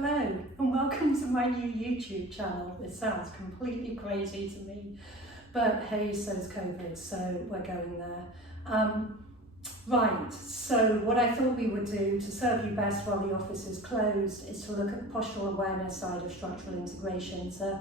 Hello and welcome to my new YouTube channel. This sounds completely crazy to me, but hey, so's COVID, so we're going there. Right, so what I thought we would do to serve you best while the office is closed is to look at the postural awareness side of structural integration. So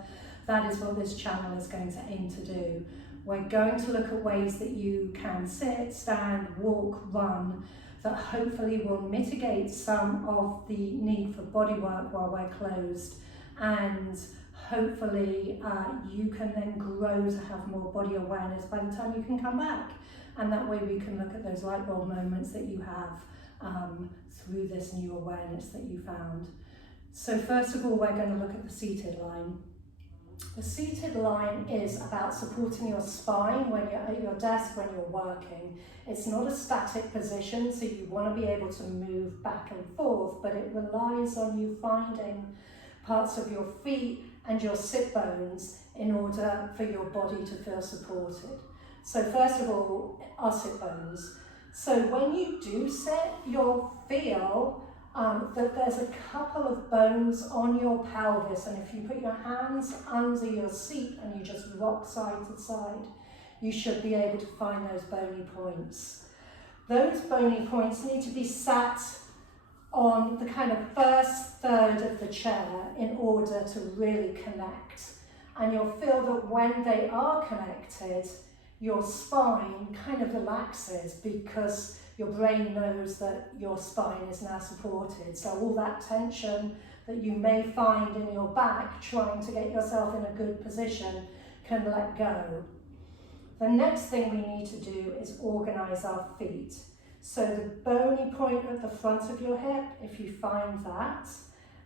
that is what this channel is going to aim to do. We're going to look at ways that you can sit, stand, walk, run, that hopefully will mitigate some of the need for body work while we're closed, and hopefully you can then grow to have more body awareness by the time you can come back, and that way we can look at those light bulb moments that you have through this new awareness that you found. So first of all, we're going to look at the seated line. The seated line is about supporting your spine when you're at your desk, when you're working. It's not a static position, so you want to be able to move back and forth, but it relies on you finding parts of your feet and your sit bones in order for your body to feel supported. So first of all, our sit bones. So when you do sit, you'll feel that there's a couple of bones on your pelvis, and if you put your hands under your seat and you just rock side to side, you should be able to find those bony points. Those bony points need to be sat on the kind of first third of the chair in order to really connect. And you'll feel that when they are connected, your spine kind of relaxes because your brain knows that your spine is now supported. So all that tension that you may find in your back trying to get yourself in a good position can let go. The next thing we need to do is organize our feet. So the bony point at the front of your hip, if you find that,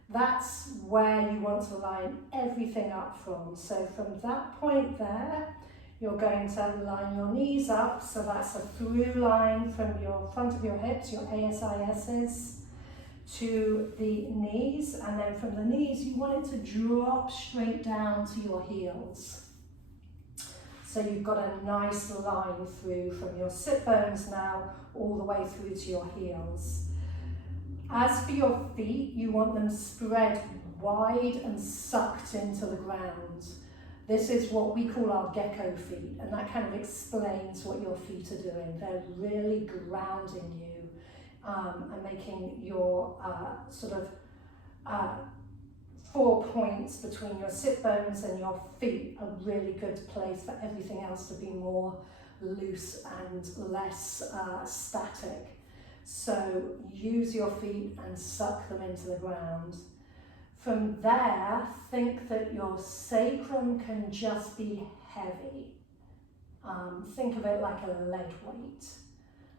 that's where you want to line everything up from. So from that point there, you're going to line your knees up, so that's a through line from your front of your hips, your ASISs, to the knees, and then from the knees you want it to drop straight down to your heels. So you've got a nice line through from your sit bones now all the way through to your heels. As for your feet, you want them spread wide and sucked into the ground. This is what we call our gecko feet, and that kind of explains what your feet are doing. They're really grounding you and making your 4 points between your sit bones and your feet a really good place for everything else to be more loose and less static. So use your feet and suck them into the ground. From there, think that your sacrum can just be heavy. Think of it like a lead weight.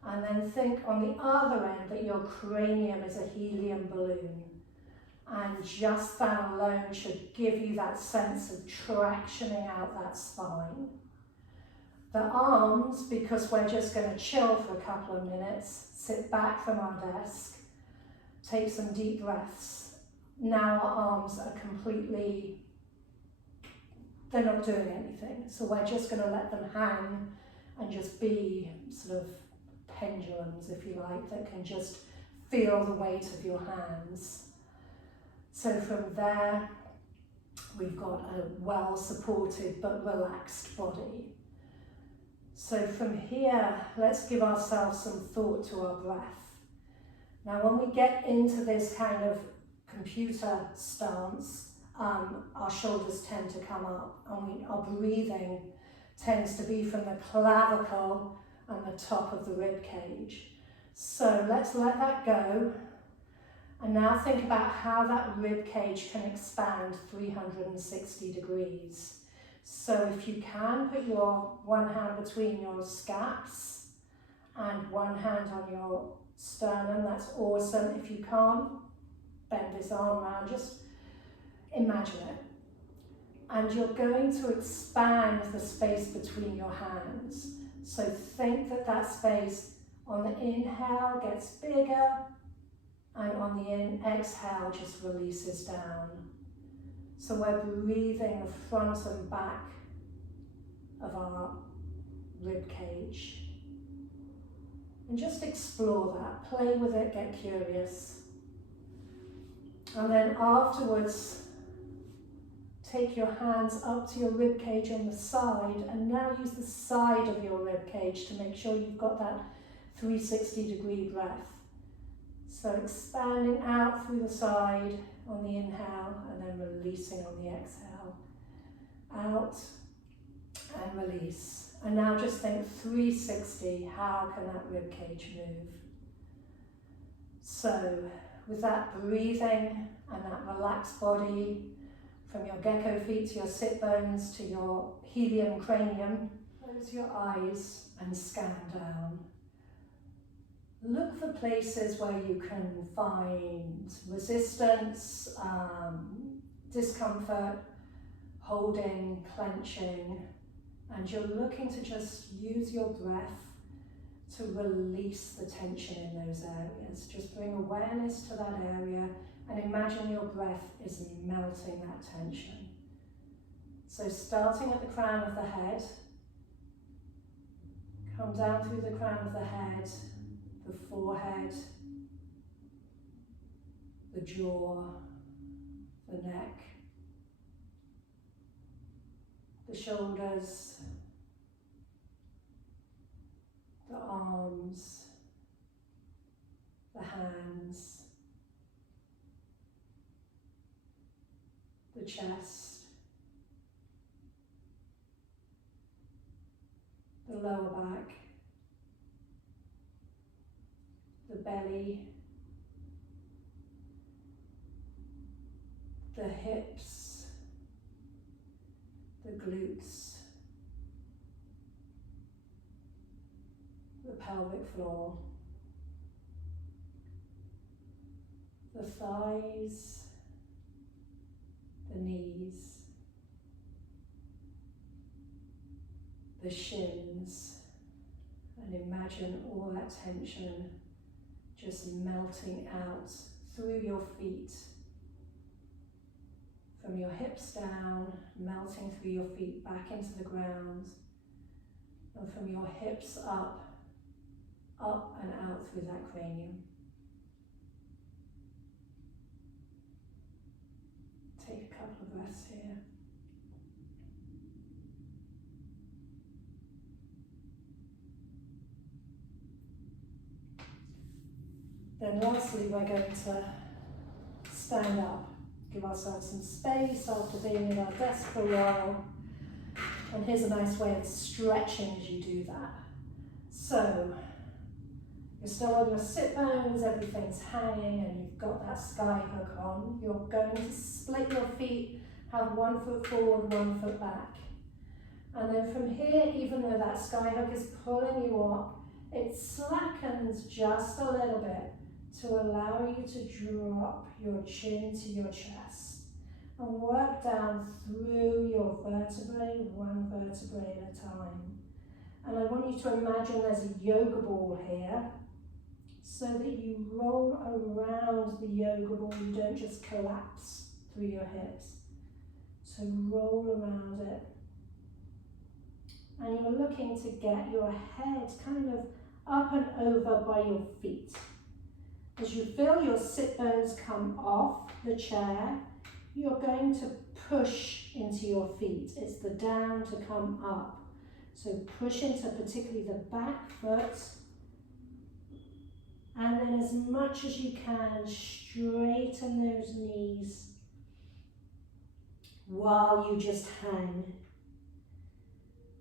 And then think on the other end that your cranium is a helium balloon. And just that alone should give you that sense of tractioning out that spine. The arms, because we're just going to chill for a couple of minutes, sit back from our desk, take some deep breaths. Now our arms are completely, they're not doing anything. So we're just going to let them hang and just be sort of pendulums, if you like, that can just feel the weight of your hands. So from there, we've got a well-supported but relaxed body. So from here, let's give ourselves some thought to our breath. Now when we get into this kind of computer stance, our shoulders tend to come up, and our breathing tends to be from the clavicle and the top of the rib cage. So let's let that go, and now think about how that rib cage can expand 360 degrees. So if you can, put your one hand between your scaps and one hand on your sternum, that's awesome. If you can't, bend this arm around, just imagine it. And you're going to expand the space between your hands. So think that that space on the inhale gets bigger, and on the exhale just releases down. So we're breathing the front and back of our rib cage. And just explore that, play with it, get curious. And then afterwards, take your hands up to your rib cage on the side, and now use the side of your rib cage to make sure you've got that 360-degree breath. So expanding out through the side on the inhale, and then releasing on the exhale. Out and release. And now just think 360, how can that rib cage move? So with that breathing and that relaxed body, from your gecko feet to your sit bones to your helium cranium, close your eyes and scan down. Look for places where you can find resistance, discomfort, holding, clenching, and you're looking to just use your breath to release the tension in those areas. Just bring awareness to that area and imagine your breath is melting that tension. So starting at the crown of the head, come down through the crown of the head, the forehead, the jaw, the neck, the shoulders, the arms, the hands, the chest, the lower back, the belly, the hips, the glutes, the pelvic floor, the thighs, the knees, the shins, and imagine all that tension just melting out through your feet, from your hips down, melting through your feet back into the ground, and from your hips up and out through that cranium. Take a couple of breaths here. Then lastly, we're going to stand up, give ourselves some space after being at our desk for a while. And here's a nice way of stretching as you do that. So, you're still on your sit bones, everything's hanging, and you've got that sky hook on. You're going to split your feet, have 1 foot forward, 1 foot back. And then from here, even though that sky hook is pulling you up, it slackens just a little bit to allow you to drop your chin to your chest and work down through your vertebrae, one vertebrae at a time. And I want you to imagine there's a yoga ball here, so that you roll around the yoga ball. You don't just collapse through your hips. So roll around it. And you're looking to get your head kind of up and over by your feet. As you feel your sit bones come off the chair, you're going to push into your feet. It's the down to come up. So push into particularly the back foot. And then as much as you can, straighten those knees while you just hang.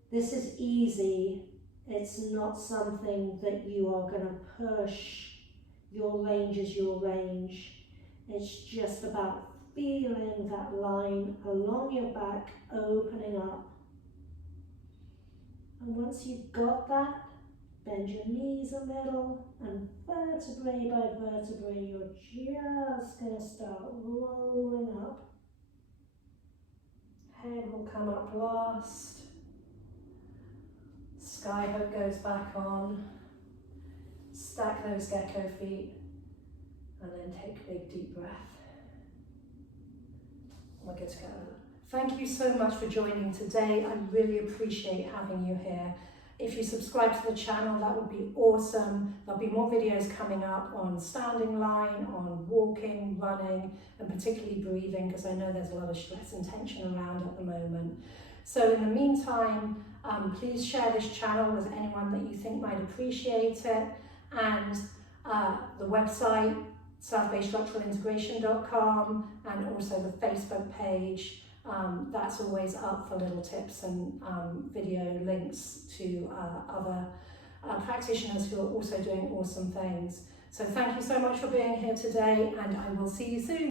This is easy. It's not something that you are going to push. Your range is your range. It's just about feeling that line along your back, opening up. And once you've got that, bend your knees a little, and vertebrae by vertebrae, you're just going to start rolling up. Head will come up last. Sky hook goes back on. Stack those gecko feet, and then take a big deep breath. We're good to go. Thank you so much for joining today. I really appreciate having you here. If you subscribe to the channel, that would be awesome. There'll be more videos coming up on standing line, on walking, running, and particularly breathing, because I know there's a lot of stress and tension around at the moment. So in the meantime, please share this channel with anyone that you think might appreciate it, and the website, southbaystructuralintegration.com, and also the Facebook page. That's always up for little tips and video links to other practitioners who are also doing awesome things. So thank you so much for being here today, and I will see you soon.